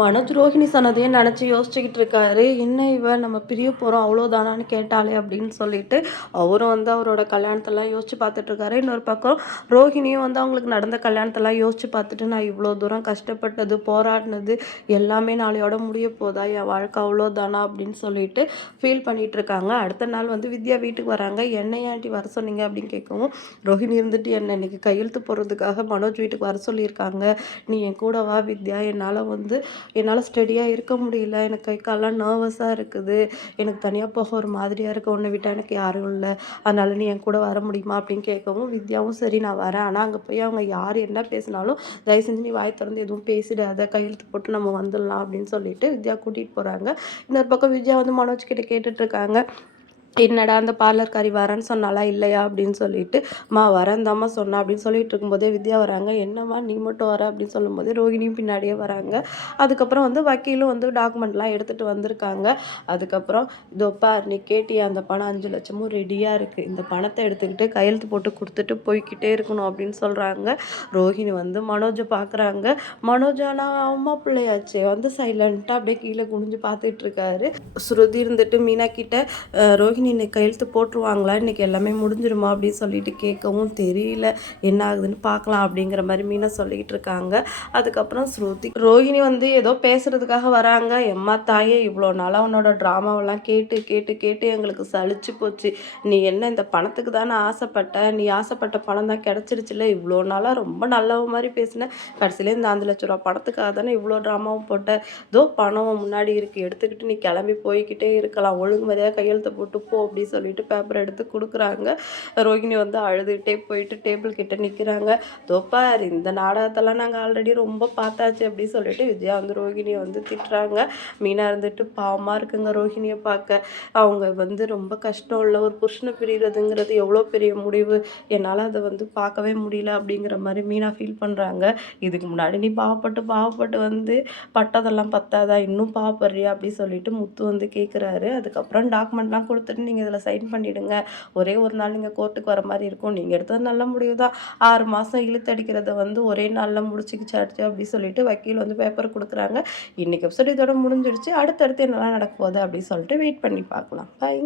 மனோஜ் ரோஹிணி சொன்னதையே நினச்சி யோசிச்சுக்கிட்டு இருக்காரு. என்ன இவ நம்ம பிரிய போகிறோம் அவ்வளோதானான்னு கேட்டாளே அப்படின்னு சொல்லிட்டு அவரும் வந்து அவரோட கல்யாணத்தெல்லாம் யோசிச்சு பார்த்துட்ருக்காரு. இன்னொரு பக்கம் ரோஹிணியும் வந்து அவங்களுக்கு நடந்த கல்யாணத்தெல்லாம் யோசிச்சு பார்த்துட்டு நான் இவ்வளோ தூரம் கஷ்டப்பட்டது போராடினது எல்லாமே நாளையோட முடிய போதா, என் வாழ்க்கை அவ்வளோதானா அப்படின்னு சொல்லிட்டு ஃபீல் பண்ணிட்டு இருக்காங்க. அடுத்த நாள் வந்து வித்யா வீட்டுக்கு வராங்க. என்ன ஆண்டி வர சொன்னீங்க அப்படின்னு கேட்கவும், ரோஹிணி இருந்துட்டு என்ன இன்னைக்கு கையெழுத்து போடுறதுக்காக மனோஜ் வீட்டுக்கு வர சொல்லியிருக்காங்க. நீ என் கூட வா வித்யா, என்னால் ஸ்டெடியாக இருக்க முடியல. எனக்கு கை கால்லாம் நர்வஸாக இருக்குது. எனக்கு தனியாக போக ஒரு மாதிரியாக இருக்குது. உன்னை விட்டால் எனக்கு யாரும் இல்லை. அதனால் நீ என் கூட வர முடியுமா அப்படின்னு கேட்கவும், வித்யாவும் சரி நான் வரேன். ஆனால் அங்கே போய் அவங்க யார் என்ன பேசினாலும் தயவு செஞ்சு நீ வாய் திறந்து எதுவும் பேசிடாத. கையெழுத்து போட்டு நம்ம வந்துடலாம் அப்படின்னு சொல்லிட்டு வித்யா கூட்டிகிட்டு போகிறாங்க. இன்னொரு பக்கம் வித்யா வந்து மனோஜ் கிட்ட கேட்டுட்ருக்காங்க. என்னடா அந்த பார்லர்காரி வரேன்னு சொன்னாலா இல்லையா அப்படின்னு சொல்லிட்டு, "மா வரேன்தாம்மா சொன்னா" அப்படின்னு சொல்லிட்டு இருக்கும்போதே வித்யா வராங்க. "என்னம்மா நீ மட்டும் வர?" அப்படின்னு சொல்லும்போதே ரோகிணியும் பின்னாடியே வராங்க. அதுக்கப்புறம் வந்து வக்கீலும் வந்து டாக்குமெண்ட்லாம் எடுத்துகிட்டு வந்திருக்காங்க. அதுக்கப்புறம், "இதோ பார் நீ கேட்டியா அந்த பணம் 5,00,000 ரெடியாக இருக்குது. இந்த பணத்தை எடுத்துக்கிட்டு கையெழுத்து போட்டு கொடுத்துட்டு போய்க்கிட்டே இருக்கணும்" அப்படின்னு சொல்கிறாங்க. ரோஹிணி வந்து மனோஜை பார்க்குறாங்க. மனோஜ் ஆனால் அம்மா பிள்ளையாச்சே வந்து சைலண்ட்டாக அப்படியே கீழே குனிஞ்சு பார்த்துட்டு இருக்காரு. ஸ்ருதி இருந்துட்டு மீனா கிட்ட, ரோஹிணி இன்னைக்கு கையெழுத்து போட்டுருவாங்களா, இன்னைக்கு எல்லாமே முடிஞ்சிருமா அப்படின்னு சொல்லிட்டு கேட்கவும், தெரியல என்ன ஆகுதுன்னு பார்க்கலாம் அப்படிங்கிற மாதிரி மீனா சொல்லிக்கிட்டு இருக்காங்க. அதுக்கப்புறம் ஸ்ருதி ரோஹிணி வந்து ஏதோ பேசுறதுக்காக வராங்க. எம்மா தாயே, இவ்வளோ நாளாக உன்னோட ட்ராமாவெல்லாம் கேட்டு கேட்டு கேட்டு எங்களுக்கு சலிச்சு போச்சு. நீ என்ன இந்த பணத்துக்கு தானே ஆசைப்பட்ட, நீ ஆசைப்பட்ட பணம் தான் கிடச்சிருச்சுல. இவ்வளோ நாளாக ரொம்ப நல்லவ மாதிரி பேசினேன். கடைசியில இந்த 5,00,000 ரூபா பணத்துக்காக தானே இவ்வளோ ட்ராமாவும் போட்ட. இதோ பணம் முன்னாடி இருக்குது, எடுத்துக்கிட்டு நீ கிளம்பி போய்கிட்டே இருக்கலாம். ஒழுங்கு மரியாதை கையெழுத்து போட்டு போ அப்படின்னு சொல்லிட்டு பேப்பர் எடுத்து கொடுக்குறாங்க. ரோகிணி வந்து அழுதுகிட்டே போயிட்டு டேபிள் கிட்ட நிற்கிறாங்க. தோப்பார் இந்த நாடகத்தெல்லாம் நாங்கள் ஆல்ரெடி ரொம்ப பார்த்தாச்சு அப்படின்னு சொல்லிட்டு விஜயா வந்து ரோகிணியை வந்து திட்டுறாங்க. மீனா இருந்துட்டு பாவமாக இருக்குங்க ரோஹிணியை பார்க்க. அவங்க வந்து ரொம்ப கஷ்டம் இல்லை, ஒரு புருஷனை பிரிகிறதுங்கிறது எவ்வளோ பெரிய முடிவு, என்னால் அதை வந்து பார்க்கவே முடியல அப்படிங்கிற மாதிரி மீனா ஃபீல் பண்ணுறாங்க. இதுக்கு முன்னாடி நீ பாவப்பட்டு பாவப்பட்டு வந்து பட்டதெல்லாம் பத்தாதா, இன்னும் பாவப்படுறியா அப்படின்னு சொல்லிட்டு முத்து வந்து கேட்குறாரு. அதுக்கப்புறம் டாக்குமெண்ட்லாம் கொடுத்துட்டு நீங்கள் இதில் சைன் பண்ணிவிடுங்க, ஒரே ஒரு நாள் நீங்கள் கோர்ட்டுக்கு வர மாதிரி இருக்கும், நீங்கள் எடுத்தது நல்ல முடிவு தான், 6 மாதம் இழுத்தடிக்கிறத வந்து ஒரே நாளில் முடிச்சுக்கிச்சாச்சு அப்படின்னு சொல்லிட்டு வக்கீல் வந்து பேப்பர் கொடுக்குறாங்க. இன்றைக்கி எபிசோட் இதோட முடிஞ்சிடுச்சு. அடுத்தடுத்து என்னெல்லாம் நடக்க போகுது அப்படின்னு சொல்லிட்டு வெயிட் பண்ணி பார்க்கலாம். பை.